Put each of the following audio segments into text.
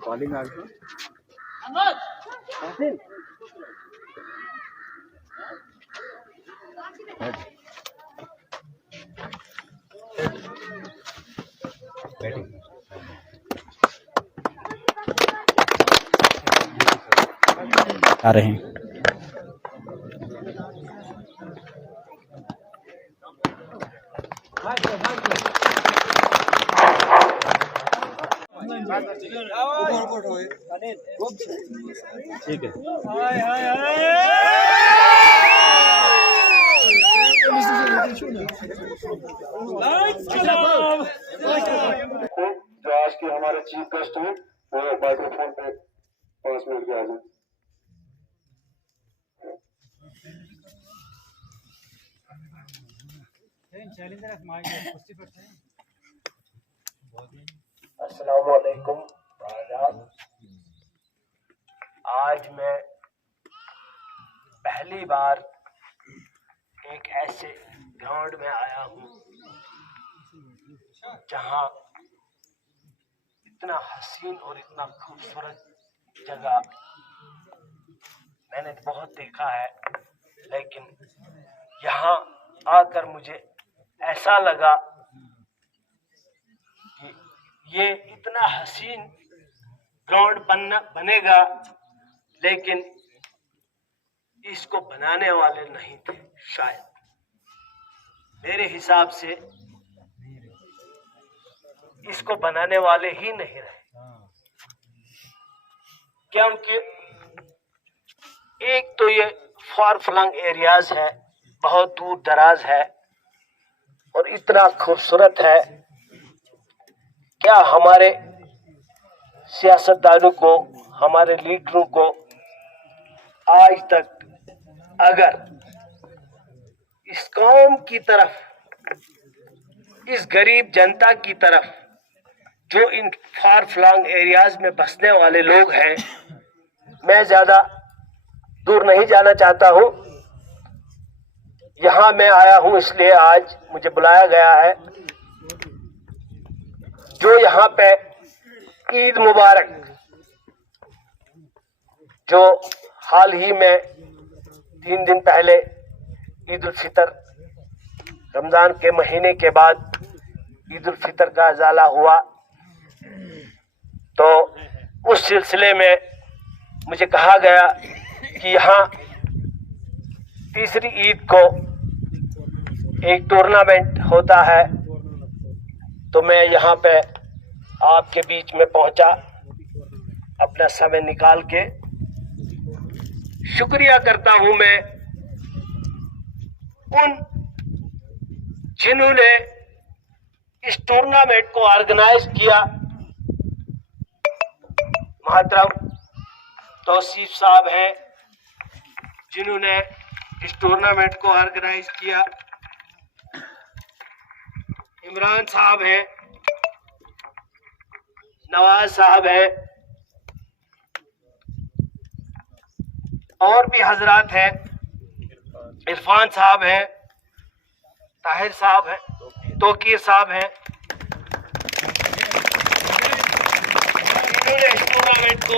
Calling आ गई। आ रहे हैं। ठीक है। जो आज के हमारे चीफ गेस्ट हैं वो माइक्रोफोन पे 5 मिनट के आ जाए। अस्सलाम वालेकुम। आज मैं पहली बार एक ऐसे ग्राउंड में आया हूँ जहाँ इतना हसीन और इतना खूबसूरत जगह मैंने बहुत देखा है, लेकिन यहाँ आकर मुझे ऐसा लगा कि ये इतना हसीन ग्राउंड बनेगा, लेकिन इसको बनाने वाले नहीं थे। शायद मेरे हिसाब से इसको बनाने वाले ही नहीं रहे, क्योंकि एक तो ये फार फ्लंग एरियाज है, बहुत दूर दराज है और इतना खूबसूरत है। क्या हमारे सियासतदानों को, हमारे लीडरों को आज तक अगर इस कौम की तरफ, इस गरीब जनता की तरफ, जो इन फार फ्लंग एरियाज में बसने वाले लोग हैं, मैं ज्यादा दूर नहीं जाना चाहता हूँ। यहाँ मैं आया हूँ इसलिए आज मुझे बुलाया गया है। जो यहाँ पे ईद मुबारक, जो हाल ही में 3 दिन पहले ईद उल फितर, रमजान के महीने के बाद ईद उल फितर का अजाला हुआ, तो उस सिलसिले में मुझे कहा गया कि यहाँ तीसरी ईद को एक टूर्नामेंट होता है, तो मैं यहाँ पे आपके बीच में पहुंचा अपना समय निकाल के। शुक्रिया करता हूं मैं उन जिन्होंने इस टूर्नामेंट को ऑर्गेनाइज किया। मोहतरम तौसीफ साहब हैं जिन्होंने इस टूर्नामेंट को ऑर्गेनाइज किया। इमरान साहब हैं, नवाज साहब हैं, और भी हजरात हैं, इरफान साहब हैं, ताहिर साहब हैं, तोकीर साहब हैं। इन्होंने इस टूर्नामेंट को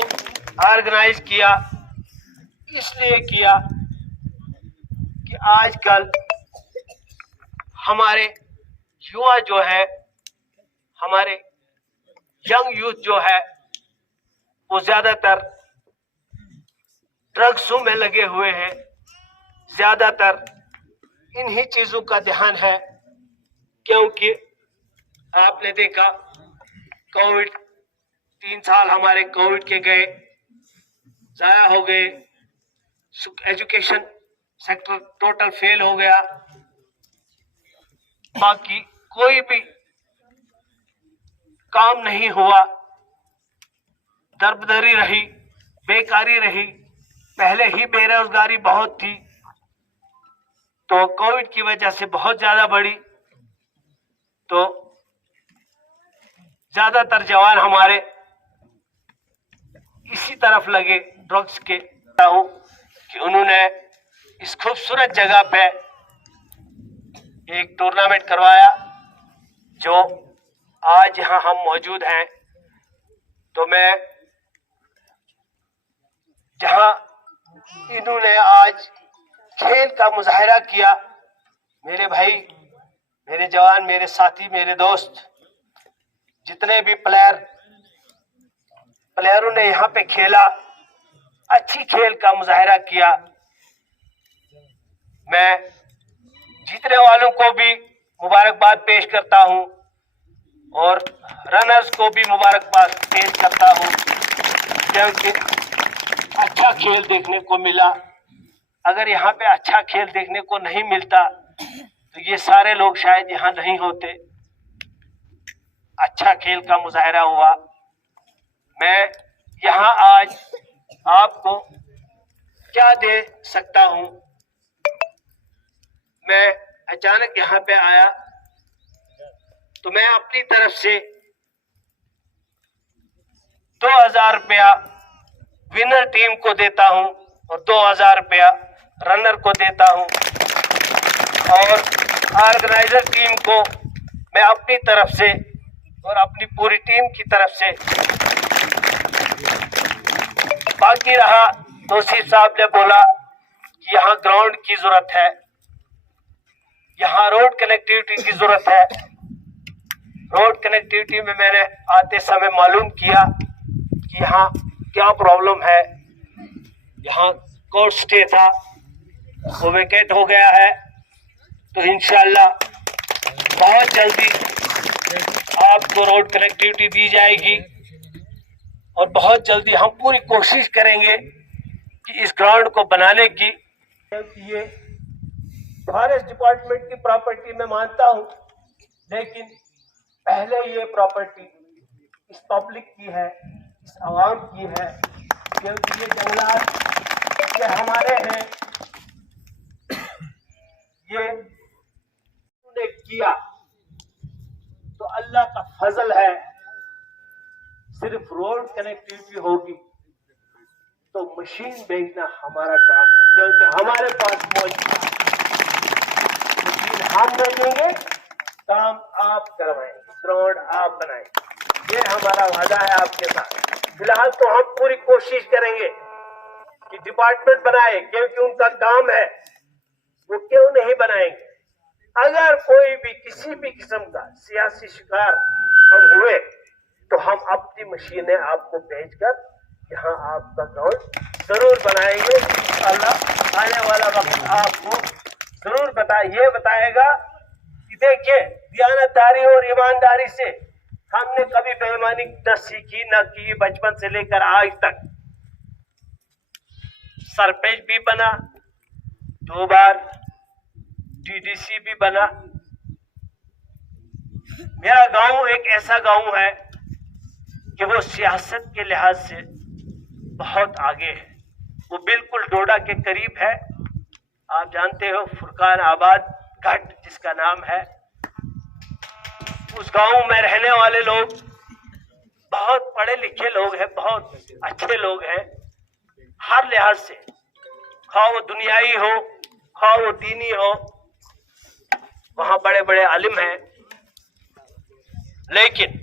ऑर्गेनाइज किया, इसलिए किया कि आजकल हमारे युवा जो है, हमारे यंग यूथ जो है, वो ज्यादातर ड्रग्सों में लगे हुए हैं। ज्यादातर इन्हीं चीजों का ध्यान है, क्योंकि आपने देखा कोविड, 3 साल हमारे कोविड के गए, जाया हो गए। एजुकेशन सेक्टर टोटल फेल हो गया। बाकी कोई भी काम नहीं हुआ, दरबदरी रही, बेकारी रही। पहले ही बेरोजगारी बहुत थी, तो कोविड की वजह से बहुत ज्यादा बढ़ी। तो ज्यादातर जवान हमारे इसी तरफ लगे ड्रग्स के हूँ कि उन्होंने इस खूबसूरत जगह पे एक टूर्नामेंट करवाया जो आज यहाँ हम मौजूद हैं। तो मैं जहाँ इन्होंने आज खेल का मुजाहरा किया, मेरे भाई, मेरे जवान, मेरे साथी, मेरे दोस्त, जितने भी प्लेयरों ने यहाँ पे खेला, अच्छी खेल का मुजाहरा किया। मैं जीतने वालों को भी मुबारकबाद पेश करता हूँ और रनर्स को भी मुबारकबाद पेश करता हूँ, क्योंकि अच्छा खेल देखने को मिला। अगर यहाँ पे अच्छा खेल देखने को नहीं मिलता तो ये सारे लोग शायद यहाँ नहीं होते। अच्छा खेल का मुजाहरा हुआ। मैं यहाँ आज आपको क्या दे सकता हूँ? मैं अचानक यहाँ पे आया तो मैं अपनी तरफ से 2000 रुपया विनर टीम को देता हूँ और 2000 रुपया रनर को देता हूँ, और ऑर्गेनाइजर टीम को मैं अपनी तरफ से और अपनी पूरी टीम की तरफ से। बाकी रहा, तौसीफ साहब ने बोला कि यहाँ ग्राउंड की जरूरत है, यहाँ रोड कनेक्टिविटी की जरूरत है। रोड कनेक्टिविटी में मैंने आते समय मालूम किया कि यहाँ क्या प्रॉब्लम है। यहाँ कोर्ट स्टे था, वो वेकेट हो गया है। तो इंशाल्लाह बहुत जल्दी आपको रोड कनेक्टिविटी दी जाएगी और बहुत जल्दी हम पूरी कोशिश करेंगे कि इस ग्राउंड को बनाने की। ये फॉरेस्ट डिपार्टमेंट की प्रॉपर्टी मैं मानता हूँ, लेकिन पहले ये प्रॉपर्टी इस पब्लिक की है, इस आवाम की है, क्योंकि ये जंगलात ये हमारे हैं। ये ने किया तो अल्लाह का फजल है। सिर्फ रोड कनेक्टिविटी होगी तो मशीन भेजना हमारा काम है, क्योंकि हमारे पास मौजूद मशीन हम भेजेंगे, काम आप करवाएंगे, ग्राउंड आप बनाएंगे। ये हमारा वादा है आपके साथ। फिलहाल तो हम पूरी कोशिश करेंगे कि डिपार्टमेंट बनाए, क्योंकि उनका काम है, वो क्यों नहीं बनाएंगे। अगर कोई भी किसी भी किस्म का सियासी शिकार हम हुए तो हम अपनी मशीनें आपको भेजकर यहाँ आपका ग्राउंड जरूर बनाएंगे। अल्लाह आने वाला वक्त आपको जरूर ये बताएगा कि देखिए, दियानतदारी और ईमानदारी से हमने कभी बेईमानी न सीखी न की। बचपन से लेकर आज तक सरपंच भी बना, 2 बार डीडीसी भी बना। मेरा गांव एक ऐसा गांव है कि वो सियासत के लिहाज से बहुत आगे है। वो बिल्कुल डोडा के करीब है। आप जानते हो फुरकान आबाद घाट जिसका नाम है, उस गांव में रहने वाले लोग बहुत पढ़े लिखे लोग हैं, बहुत अच्छे लोग हैं हर लिहाज से, खा वो दुनियाई हो खा वो दीनी हो। वहां बड़े बड़े आलिम हैं, लेकिन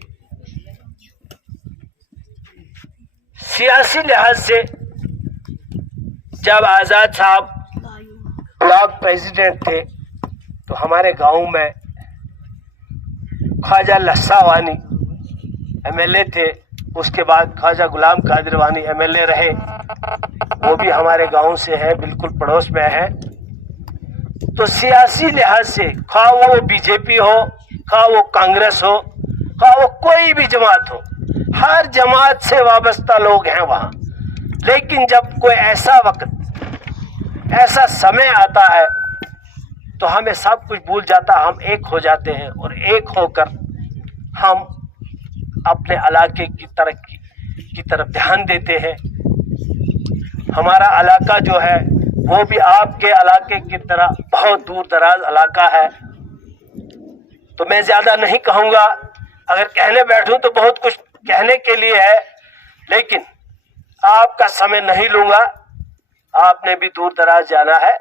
सियासी लिहाज से जब आजाद साहब ब्लॉक प्रेसिडेंट थे तो हमारे गांव में ख्वाजा लस्सावानी एमएलए थे। उसके बाद ख्वाजा गुलाम कादिर वानी एमएलए रहे, वो भी हमारे गांव से है, बिल्कुल पड़ोस में है। तो सियासी लिहाज से खा वो बीजेपी हो, खा वो कांग्रेस हो, खा वो कोई भी जमात हो, हर जमात से वाबस्ता लोग हैं वहां। लेकिन जब कोई ऐसा वक्त, ऐसा समय आता है तो हमें सब कुछ भूल जाता, हम एक हो जाते हैं और एक होकर हम अपने इलाके की तरक्की की तरफ ध्यान देते हैं। हमारा इलाका जो है वो भी आपके इलाके की तरह बहुत दूर दराज इलाका है। तो मैं ज्यादा नहीं कहूँगा, अगर कहने बैठूं तो बहुत कुछ कहने के लिए है, लेकिन आपका समय नहीं लूंगा। आपने भी दूर दराज जाना है,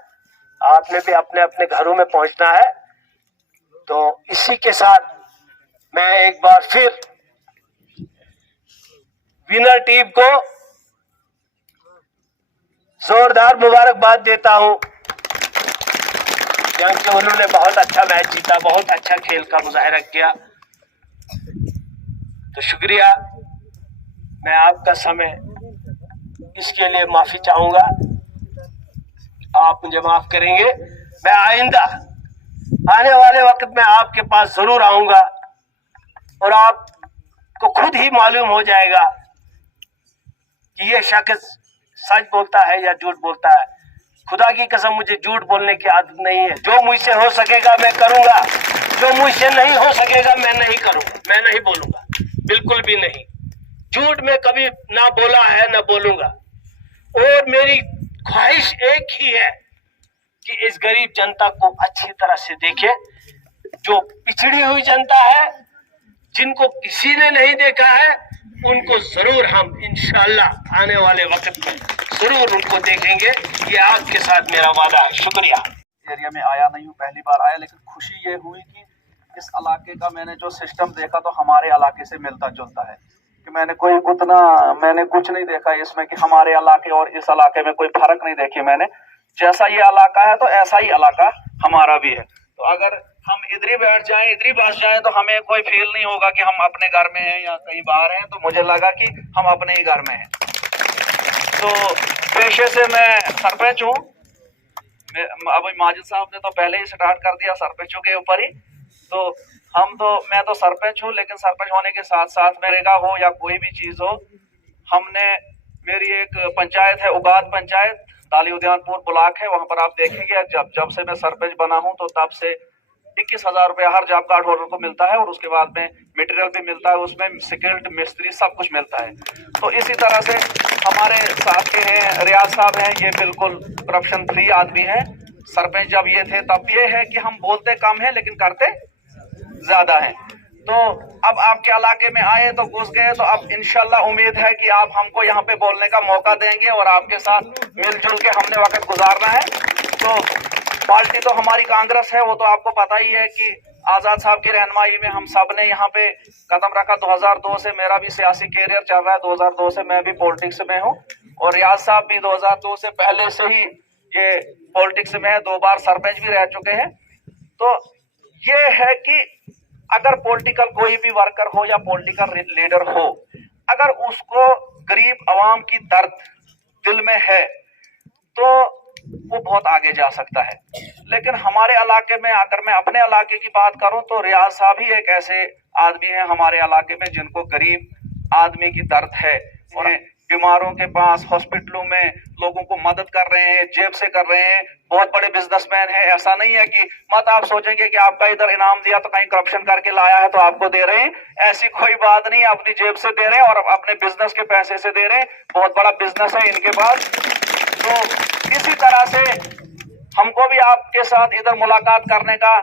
आपने भी अपने अपने घरों में पहुंचना है। तो इसी के साथ मैं एक बार फिर विनर टीम को जोरदार मुबारकबाद देता हूं, क्योंकि उन्होंने बहुत अच्छा मैच जीता, बहुत अच्छा खेल का मुजाहिरा किया। तो शुक्रिया। मैं आपका समय इसके लिए माफी चाहूंगा, आप मुझे माफ करेंगे। मैं आइंदा आने वाले वक्त में आपके पास जरूर आऊंगा और आपको खुद ही मालूम हो जाएगा कि ये शख्स सच बोलता है या झूठ बोलता है। खुदा की कसम मुझे झूठ बोलने की आदत नहीं है। जो मुझसे हो सकेगा मैं करूंगा, जो मुझसे नहीं हो सकेगा मैं नहीं करूंगा, मैं नहीं बोलूंगा, बिल्कुल भी नहीं। झूठ में कभी ना बोला है ना बोलूंगा। और मेरी ख्वाहिश एक ही है कि इस गरीब जनता को अच्छी तरह से देखे, जो पिछड़ी हुई जनता है, जिनको किसी ने नहीं देखा है, उनको जरूर हम इंशाअल्लाह आने वाले वक्त में जरूर उनको देखेंगे। ये आपके साथ मेरा वादा है। शुक्रिया। एरिया में आया नहीं हूँ, पहली बार आया, लेकिन खुशी ये हुई कि इस इलाके का मैंने जो सिस्टम देखा तो हमारे इलाके से मिलता जुलता है। कि मैंने कुछ नहीं देखा इसमें कि हमारे इलाके और इस इलाके में कोई फर्क नहीं देखी मैंने। जैसा ये इलाका है तो ऐसा ही इलाका हमारा भी है। तो अगर हम इधर ही बैठ जाएं, इधर ही बस जाएं, तो हमें कोई फील नहीं होगा कि हम अपने घर में हैं या कहीं बाहर हैं। तो मुझे लगा कि हम अपने ही घर में हैं। तो पेशे से मैं सरपंच हूँ। अभी माजिद साहब ने तो पहले ही स्टार्ट कर दिया सरपंचों के ऊपर ही। तो मैं तो सरपंच हूँ, लेकिन सरपंच होने के साथ साथ मेरेगा हो या कोई भी चीज हो, मेरी एक पंचायत है, उगाद पंचायत, ताली उद्यानपुर ब्लॉक है। वहां पर आप देखेंगे जब से मैं सरपंच बना हूं तो तब से 21,000 रुपया हर जॉब कार्ड होल्डर को मिलता है, और उसके बाद में मटेरियल भी मिलता है, उसमें स्किल्ड मिस्त्री सब कुछ मिलता है। तो इसी तरह से हमारे साथ के हैं रियाज साहब हैं, ये बिल्कुल करप्शन फ्री आदमी है। सरपंच जब ये थे तब ये है कि हम बोलते कम है लेकिन करते ज्यादा है। तो अब आपके इलाके में आए तो घुस गए, तो अब इंशाल्लाह उम्मीद है कि आप हमको यहाँ पे बोलने का मौका देंगे और आपके साथ मिलजुल के हमने वक्त गुजारना है। तो पार्टी तो हमारी कांग्रेस है, वो तो आपको पता ही है कि आजाद साहब की रहनुमाई में हम सब ने यहाँ पे कदम रखा। 2002 से मेरा भी सियासी कैरियर चल रहा है, 2002 से मैं भी पॉलिटिक्स में हूँ, और रियाज साहब भी 2002 से पहले से ही ये पॉलिटिक्स में है, 2 बार सरपंच भी रह चुके हैं। तो ये है कि अगर पॉलिटिकल कोई भी वर्कर हो या पॉलिटिकल लीडर हो, अगर उसको गरीब आवाम की दर्द दिल में है तो वो बहुत आगे जा सकता है। लेकिन हमारे इलाके में अगर मैं अपने इलाके की बात करूं तो रियाज साहब ही एक ऐसे आदमी हैं हमारे इलाके में जिनको गरीब आदमी की दर्द है, और बीमारों के पास हॉस्पिटलों में लोगों को मदद कर रहे हैं, जेब से कर रहे हैं। बहुत बड़े बिजनेसमैन हैं, ऐसा नहीं है कि मत आप सोचेंगे कि आपका इधर इनाम दिया तो कहीं करप्शन करके लाया है तो आपको दे रहे हैं, ऐसी कोई बात नहीं। अपनी जेब से दे रहे हैं और अपने बिजनेस के पैसे से दे रहे हैं, बहुत बड़ा बिजनेस है इनके पास। तो इसी तरह से हमको भी आपके साथ इधर मुलाकात करने का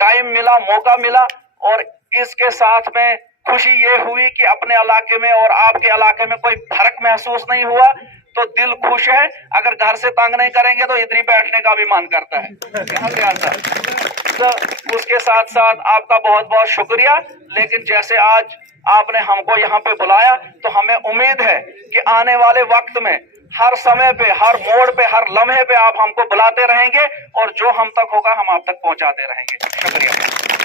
टाइम मिला, मौका मिला, और इसके साथ में खुशी ये हुई कि अपने इलाके में और आपके इलाके में कोई फर्क महसूस नहीं हुआ, तो दिल खुश है। अगर घर से तंग नहीं करेंगे तो इधर ही बैठने का भी मन करता है। तो उसके साथ साथ आपका बहुत बहुत शुक्रिया। लेकिन जैसे आज आपने हमको यहाँ पे बुलाया तो हमें उम्मीद है कि आने वाले वक्त में हर समय पे, हर मोड़ पे, हर लम्हे पे आप हमको बुलाते रहेंगे, और जो हम तक होगा हम आप तक पहुंचाते रहेंगे। शुक्रिया।